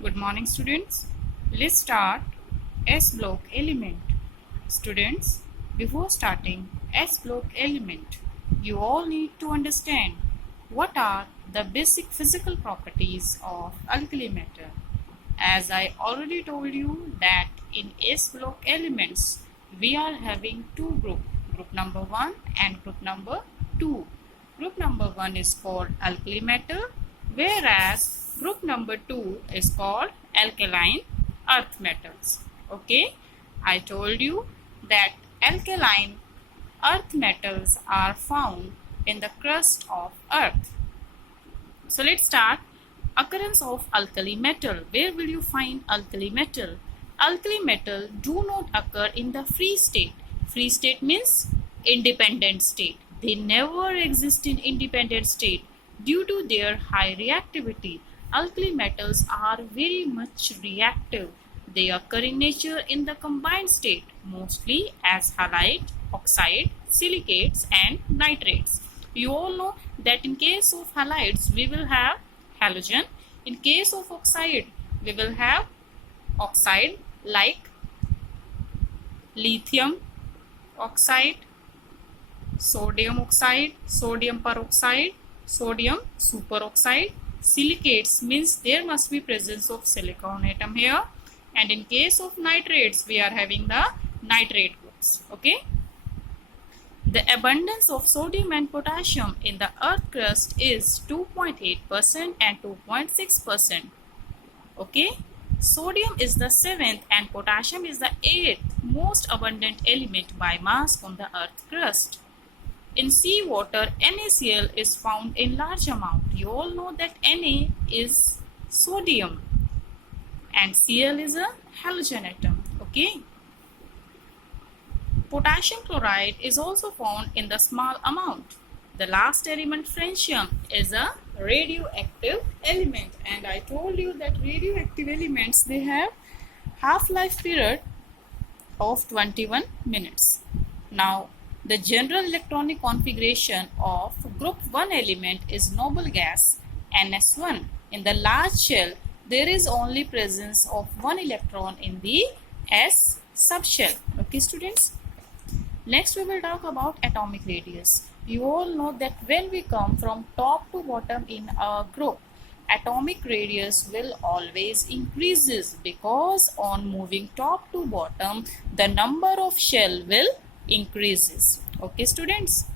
Good morning, students. Let's start S block element. Students, before starting S block element, you all need to understand what are the basic physical properties of alkali metal. As I already told you that in S block elements, we are having two groups, group number 1 and group number 2. Group number 1 is called alkali metal, whereas group number 2 is called alkaline earth metals. Okay, I told you that alkaline earth metals are found in the crust of earth. So let's start. Occurrence of alkali metal. Where will you find alkali metal? Alkali metal do not occur in the free state. Free state means independent state. They never exist in independent state due to their high reactivity. Alkali metals are very much reactive. They occur in nature in the combined state, mostly as halide, oxide, silicates and nitrates. You all know that in case of halides, we will have halogen. In case of oxide, we will have oxide like lithium oxide, sodium oxide, sodium peroxide, sodium superoxide. Silicates means there must be presence of silicon atom here. And in case of nitrates, we are having the nitrate groups. Okay. The abundance of sodium and potassium in the earth crust is 2.8% and 2.6%. Okay. Sodium is the 7th and potassium is the 8th most abundant element by mass on the earth crust. In seawater, NaCl is found in large amount. You all know that Na is sodium and Cl is a halogen atom. Okay. Potassium chloride is also found in the small amount. The last element, francium, is a radioactive element, and I told you that radioactive elements, they have half-life period of 21 minutes. Now, the general electronic configuration of group 1 element is noble gas NS1. In the large shell, there is only presence of one electron in the S subshell. Okay, students? Next, we will talk about atomic radius. You all know that when we come from top to bottom in a group, atomic radius will always increases because on moving top to bottom, the number of shell will increases. Okay, students?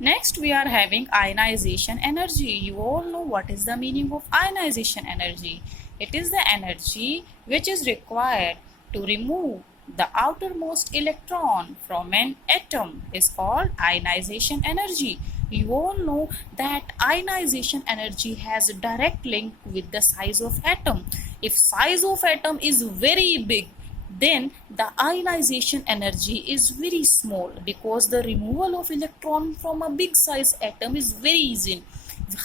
Next, we are having ionization energy. You all know what is the meaning of ionization energy. It is the energy which is required to remove the outermost electron from an atom is called ionization energy. You all know that ionization energy has a direct link with the size of atom. If size of atom is very big, then the ionization energy is very small because the removal of electron from a big size atom is very easy.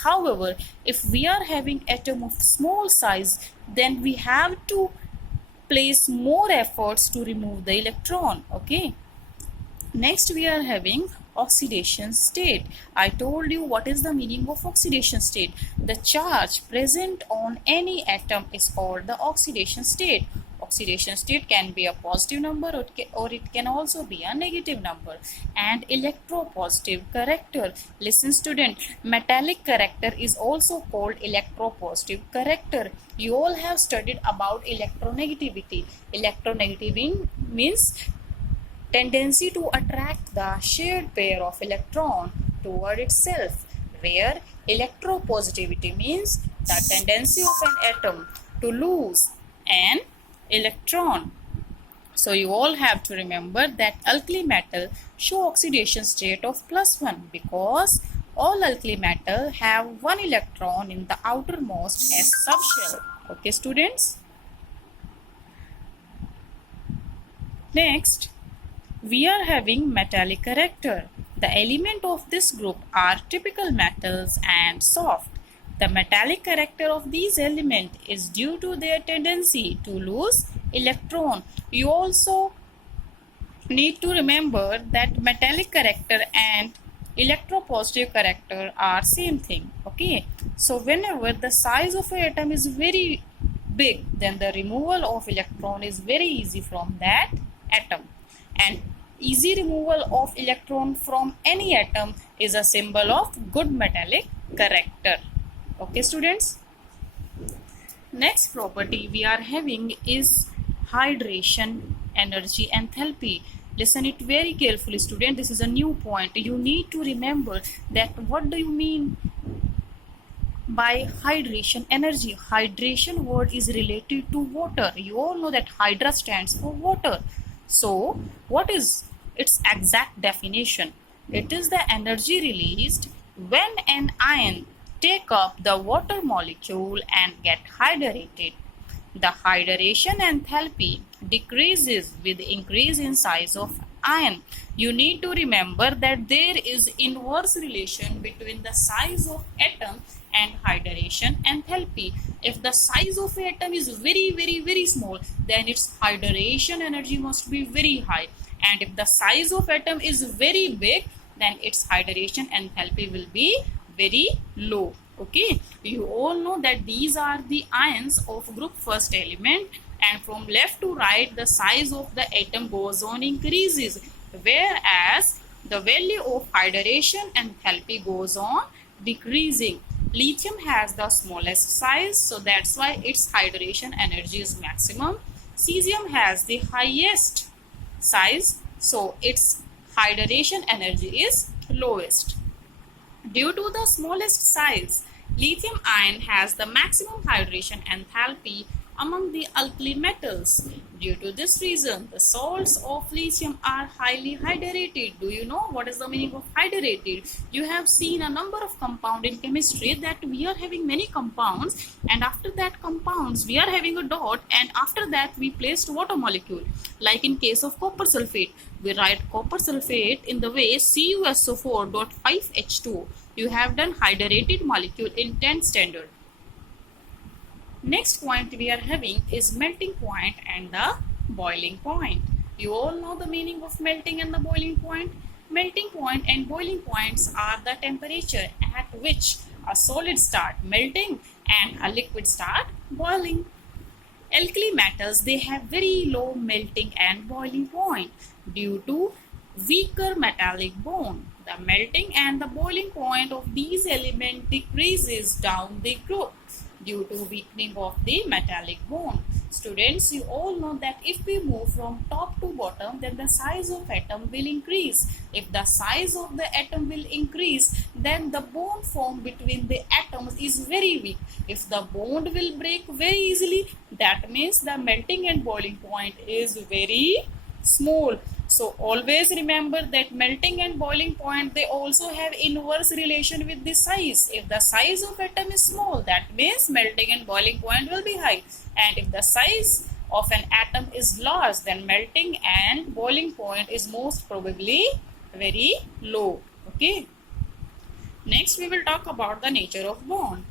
However, if we are having atom of small size, then we have to place more efforts to remove the electron. Okay. Next, we are having oxidation state. I told you what is the meaning of oxidation state. The charge present on any atom is called the oxidation state. Oxidation state can be a positive number or it can also be a negative number. And electropositive character. Listen, student, metallic character is also called electropositive character. You all have studied about electronegativity. Electronegativity means tendency to attract the shared pair of electron toward itself, where electropositivity means the tendency of an atom to lose an electron. So you all have to remember that alkali metal show oxidation state of +1 because all alkali metal have one electron in the outermost S subshell. Okay, students? Next, we are having metallic character. The element of this group are typical metals and soft. The metallic character of these elements is due to their tendency to lose electron. You also need to remember that metallic character and electropositive character are same thing. Okay, so whenever the size of an atom is very big, then the removal of electron is very easy from that atom. And easy removal of electron from any atom is a symbol of good metallic character. Okay, students. Next property we are having is hydration, energy, enthalpy. Listen it very carefully, student. This is a new point. You need to remember that what do you mean by hydration, energy. Hydration word is related to water. You all know that hydra stands for water. So what is its exact definition? It is the energy released when an ion take up the water molecule and get hydrated. The hydration enthalpy decreases with increase in size of ion. You need to remember that there is inverse relation between the size of atom and hydration enthalpy. If the size of atom is very small, then its hydration energy must be very high. And if the size of atom is very big, then its hydration enthalpy will be very low. Okay, you all know that these are the ions of group first element, and from left to right the size of the atom goes on increases, whereas the value of hydration enthalpy goes on decreasing. Lithium has the smallest size, so that's why its hydration energy is maximum. Cesium has the highest size, so its hydration energy is lowest. Due to the smallest size, lithium ion has the maximum hydration enthalpy among the alkali metals. Due to this reason, the salts of lithium are highly hydrated. Do you know what is the meaning of hydrated? You have seen a number of compounds in chemistry that we are having many compounds, and after that compounds we are having a dot, and after that we placed water molecule. Like in case of copper sulfate, we write copper sulfate in the way CuSO4.5H2. You have done hydrated molecule in 10th standard. Next point we are having is melting point and the boiling point. You all know the meaning of melting and the boiling point. Melting point and boiling points are the temperature at which a solid start melting and a liquid start boiling. Alkali metals, they have very low melting and boiling point due to weaker metallic bond. The melting and the boiling point of these elements decreases down the group due to weakening of the metallic bond. Students, you all know that if we move from top to bottom, then the size of atom will increase. If the size of the atom will increase, then the bond formed between the atoms is very weak. If the bond will break very easily, that means the melting and boiling point is very small. So always remember that melting and boiling point, they also have inverse relation with the size. If the size of atom is small, that means melting and boiling point will be high. And if the size of an atom is large, then melting and boiling point is most probably very low. Okay. Next we will talk about the nature of bond.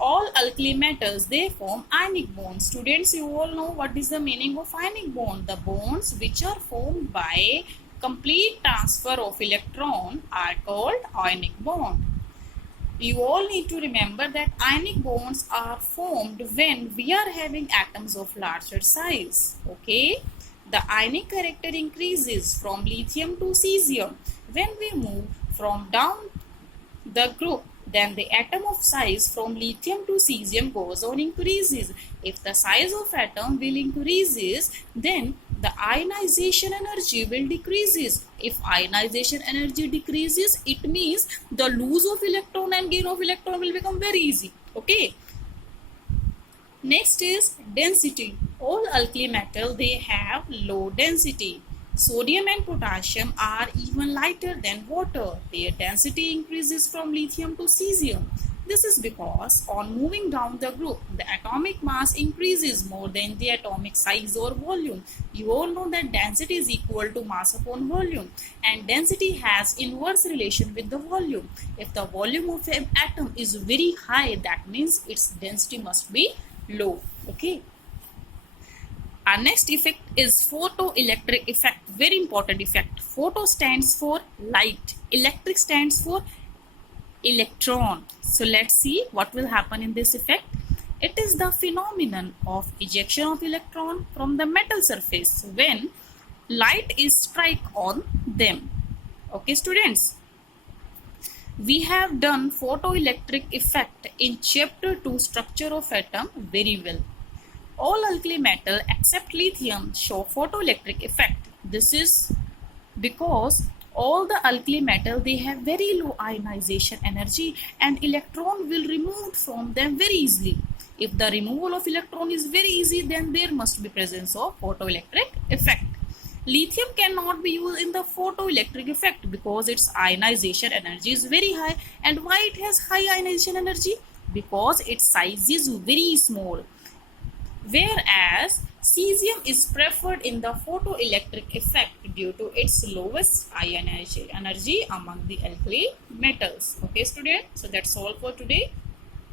All alkali metals, they form ionic bonds. Students, you all know what is the meaning of ionic bond. The bonds which are formed by complete transfer of electron are called ionic bond. You all need to remember that ionic bonds are formed when we are having atoms of larger size. Okay. The ionic character increases from lithium to cesium. When we move from down the group, then the atom of size from lithium to cesium goes on increases. If the size of atom will increases, then the ionization energy will decreases. If ionization energy decreases, it means the lose of electron and gain of electron will become very easy. Okay. Next is density. All alkali metal, they have low density. Sodium and potassium are even lighter than water. Their density increases from lithium to cesium. This is because on moving down the group, the atomic mass increases more than the atomic size or volume. You all know that density is equal to mass upon volume, and density has inverse relation with the volume. If the volume of an atom is very high, that means its density must be low. Okay. Our next effect is photoelectric effect. Very important effect. Photo stands for light. Electric stands for electron. So let's see what will happen in this effect. It is the phenomenon of ejection of electron from the metal surface when light is strike on them. Okay, students. We have done photoelectric effect in chapter 2 structure of atom very well. All alkali metal except lithium show photoelectric effect. This is because all the alkali metal they have very low ionization energy and electron will removed from them very easily. If the removal of electron is very easy, then there must be presence of photoelectric effect. Lithium cannot be used in the photoelectric effect because its ionization energy is very high. And why it has high ionization energy? Because its size is very small. Whereas cesium is preferred in the photoelectric effect due to its lowest ionization energy among the alkali metals. Okay, students? So that's all for today.